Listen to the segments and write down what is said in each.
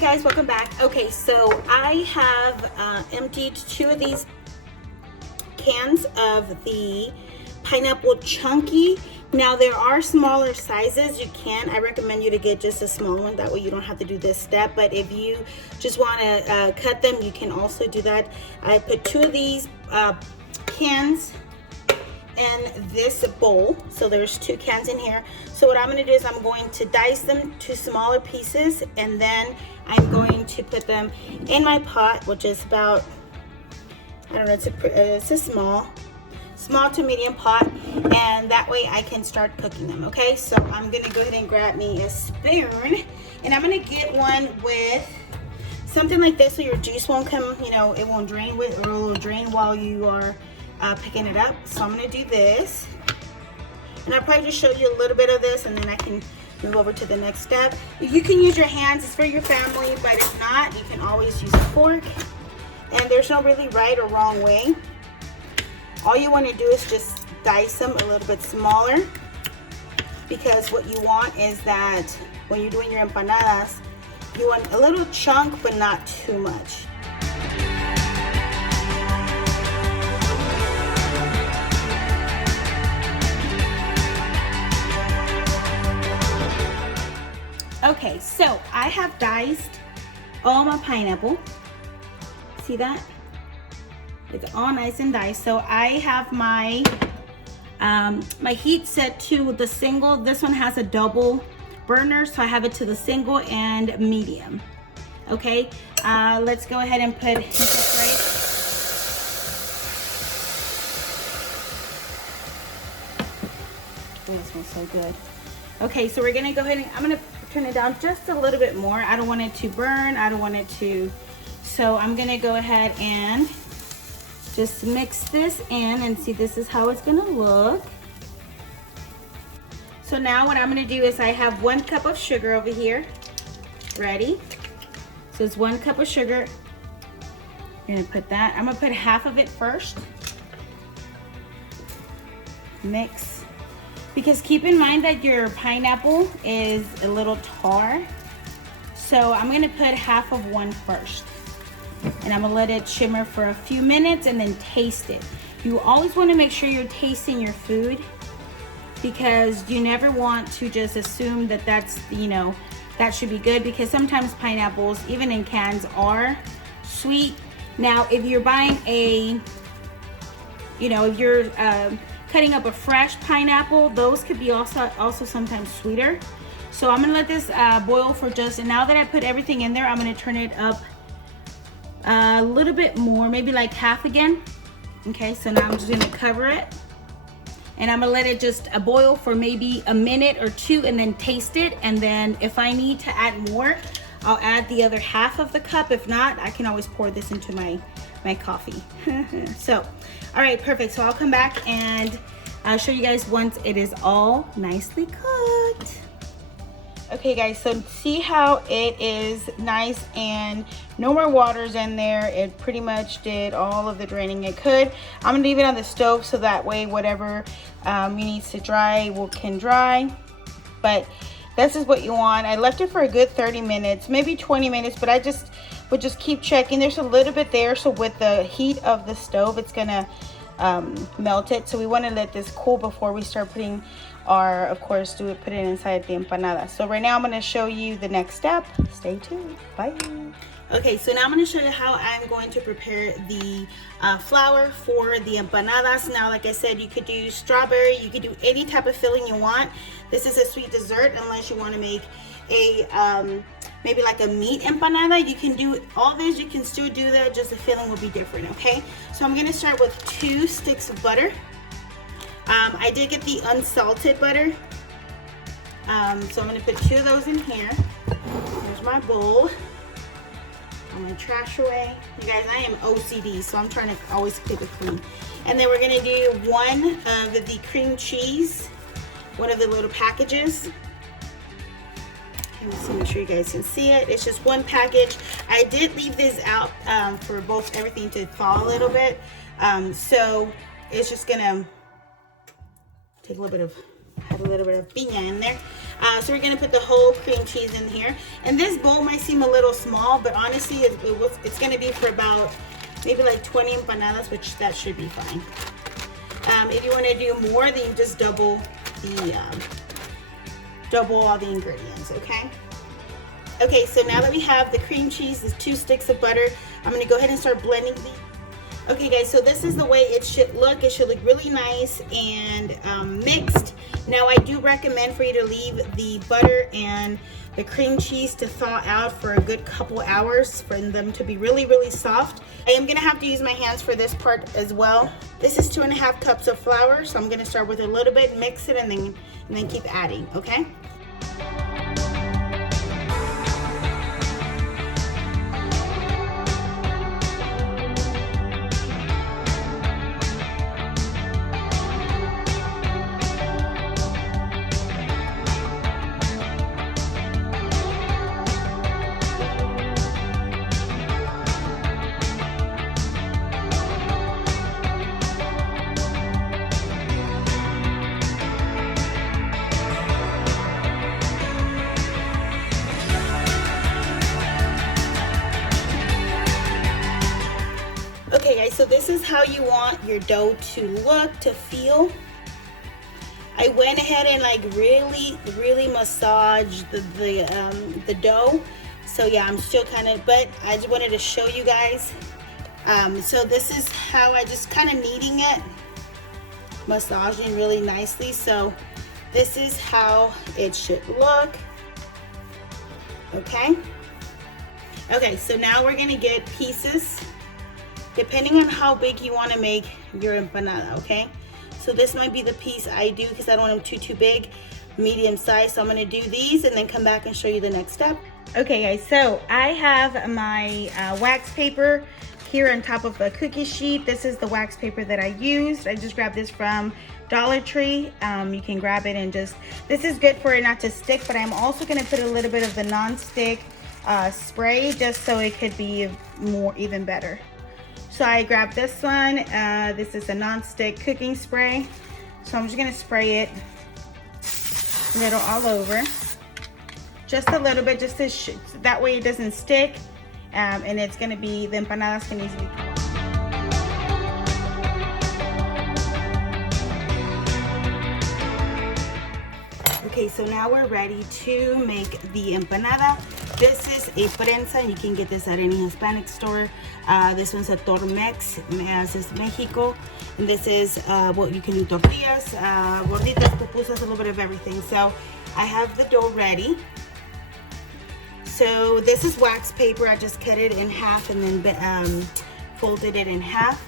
guys, welcome back. Okay, so I have emptied 2 of these cans of the pineapple chunky. Now there are smaller sizes. I recommend you to get just a small one, that way you don't have to do this step. But if you just want to cut them, you can also do that. I put 2 of these cans in this bowl, so there's 2 cans in here. So what I'm going to do is I'm going to dice them to smaller pieces, and then I'm going to put them in my pot, which is about, I don't know, it's a small to medium pot, and that way I can start cooking them. Okay, so I'm going to go ahead and grab me a spoon, and I'm going to get one with something like this so your juice won't come, you know, it won't drain or it will drain while you are picking it up. So I'm going to do this, and I'll probably just show you a little bit of this, and then I can move over to the next step. You can use your hands, it's for your family, but if not, you can always use a fork, and there's no really right or wrong way. All you want to do is just dice them a little bit smaller, because what you want is that when you're doing your empanadas, you want a little chunk but not too much. Okay, so I have diced all my pineapple. See that? It's all nice and diced. So I have my my heat set to the single. This one has a double burner, so I have it to the single and medium. Okay, let's go ahead and put this right. Oh, it smells so good. Okay, so we're gonna go ahead and I'm gonna turn it down just a little bit more. I don't want it to burn. I don't want it to. So I'm gonna go ahead and just mix this in, and see, this is how it's gonna look. So now what I'm gonna do is I have 1 cup of sugar over here ready. So it's 1 cup of sugar. I'm gonna put that. I'm gonna put half of it first. Mix. Because keep in mind that your pineapple is a little tart. So I'm gonna put half of one first. And I'm gonna let it shimmer for a few minutes and then taste it. You always wanna make sure you're tasting your food, because you never want to just assume that that's, you know, that should be good, because sometimes pineapples, even in cans, are sweet. Now, if you're buying a, you know, if you're cutting up a fresh pineapple, those could be also sometimes sweeter. So I'm gonna let this boil for just, and now that I put everything in there, I'm gonna turn it up a little bit more, maybe like half again. Okay, so now I'm just gonna cover it, and I'm gonna let it just boil for maybe a minute or 2, and then taste it. And then if I need to add more, I'll add the other half of the cup. If not, I can always pour this into my coffee. So, all right, perfect. So I'll come back and I'll show you guys once it is all nicely cooked. Okay guys, so see how it is nice and no more water's in there. It pretty much did all of the draining it could. I'm gonna leave it on the stove so that way whatever needs to dry can dry. But this is what you want. I left it for a good 30 minutes, maybe 20 minutes, but I would just keep checking. There's a little bit there, so with the heat of the stove, it's gonna melt it. So we want to let this cool before we start putting our, of course, put it inside the empanada. So right now I'm going to show you the next step. Stay tuned. Bye. Okay, so now I'm going to show you how I'm going to prepare the flour for the empanadas. Now, like I said, you could do strawberry, you could do any type of filling you want. This is a sweet dessert, unless you want to make a maybe like a meat empanada. You can do all this, you can still do that, just the filling will be different. Okay, so I'm going to start with 2 sticks of butter. I did get the unsalted butter, so I'm going to put 2 of those in here. Here's my bowl. I'm going to trash away. You guys, I am OCD, so I'm trying to always keep it clean. And then we're going to do 1 of the cream cheese, 1 of the little packages. Let me see, make sure you guys can see it. It's just 1 package. I did leave this out for everything to thaw a little bit. So it's just gonna take a little bit of piña in there. So we're gonna put the whole cream cheese in here. And this bowl might seem a little small, but honestly, it's gonna be for about maybe like 20 empanadas, which that should be fine. If you wanna do more, then you just double all the ingredients, okay? Okay, so now that we have the cream cheese, the 2 sticks of butter, I'm gonna go ahead and start blending these. Okay guys, so this is the way it should look. It should look really nice and mixed. Now I do recommend for you to leave the butter and the cream cheese to thaw out for a good couple hours for them to be really, really soft. I am gonna have to use my hands for this part as well. This is 2.5 cups of flour, so I'm gonna start with a little bit, mix it, and then keep adding, okay? Okay guys, so this is how you want your dough to look, to feel. I went ahead and like really massaged the dough. So yeah, I'm still kind of, but I just wanted to show you guys. So this is how I just kind of kneading it, massaging really nicely. So this is how it should look. Okay. Okay, so now we're gonna get pieces, depending on how big you want to make your empanada, okay? So this might be the piece I do because I don't want them too big, medium size. So I'm going to do these and then come back and show you the next step. Okay guys, so I have my wax paper here on top of a cookie sheet. This is the wax paper that I used. I just grabbed this from Dollar Tree. You can grab it and just, this is good for it not to stick, but I'm also going to put a little bit of the non-stick spray just so it could be even better. So I grabbed this one. This is a non-stick cooking spray. So I'm just gonna spray it a little all over. Just a little bit, just to that way it doesn't stick. And it's gonna be, the empanadas can easily come out. Okay, so now we're ready to make the empanada. This is a prensa. You can get this at any Hispanic store. This one's a Tormex, this is Mexico. And this is what you can do, tortillas, gorditas, pupusas, a little bit of everything. So I have the dough ready. So this is wax paper. I just cut it in half and then folded it in half.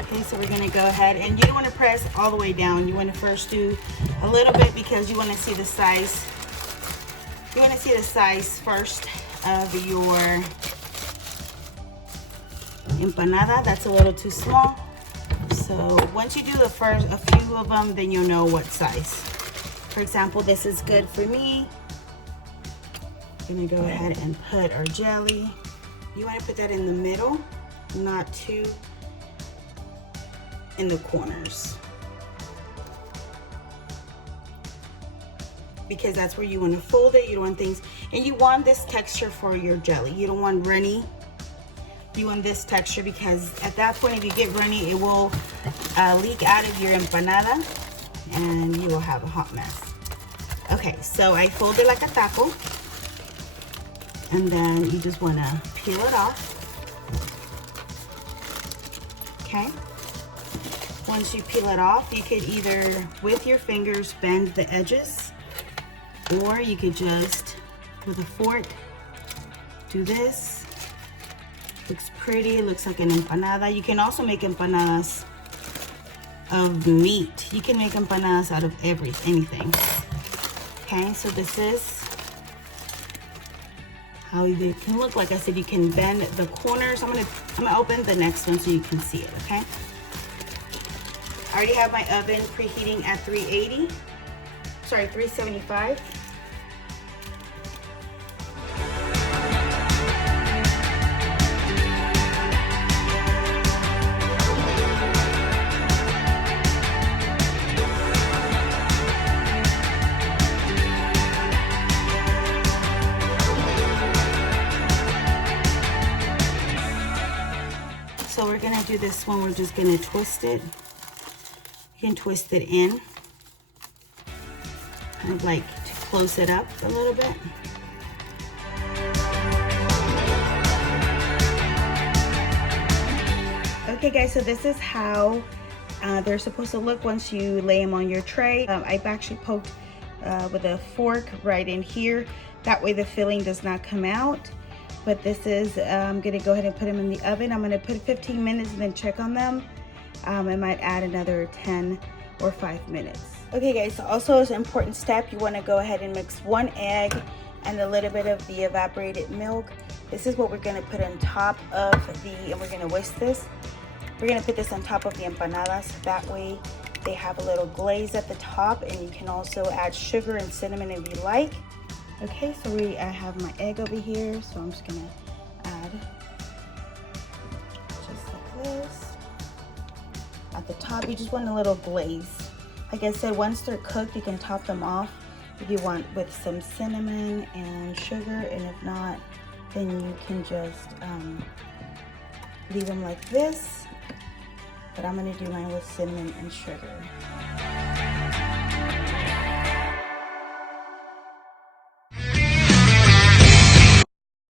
Okay, so we're gonna go ahead, and you don't want to press all the way down. You want to first do a little bit because you want to see the size. You want to see the size first of your empanada. That's a little too small. So once you do a few of them, then you'll know what size. For example, this is good for me. I'm gonna go ahead and put our jelly. You want to put that in the middle, not too in the corners, because that's where you want to fold it. You don't want things, and you want this texture for your jelly. You don't want runny. You want this texture, because at that point, if you get runny, it will leak out of your empanada and you will have a hot mess. Okay, so I fold it like a taco, and then you just want to peel it off. Okay. Once you peel it off, you could either, with your fingers, bend the edges, or you could just, with a fork, do this. Looks pretty, looks like an empanada. You can also make empanadas of meat. You can make empanadas out of anything. Okay, so this is how they can look. Like I said, you can bend the corners. I'm gonna open the next one so you can see it, okay? I already have my oven preheating at 375. do this one, we're just gonna twist it. You can twist it in, kind of like to close it up a little bit. Okay guys, so this is how they're supposed to look once you lay them on your tray. I've actually poked with a fork right in here. That way the filling does not come out. But this is, I'm gonna go ahead and put them in the oven. I'm gonna put 15 minutes and then check on them. I might add another 10 or 5 minutes. Okay guys, so also as an important step, you wanna go ahead and mix 1 egg and a little bit of the evaporated milk. This is what we're gonna put on top of and we're gonna whisk this. We're gonna put this on top of the empanadas. That way they have a little glaze at the top, and you can also add sugar and cinnamon if you like. Okay, so I have my egg over here, so I'm just gonna add just like this. At the top, you just want a little glaze. Like I said, once they're cooked, you can top them off if you want with some cinnamon and sugar, and if not, then you can just leave them like this. But I'm gonna do mine with cinnamon and sugar.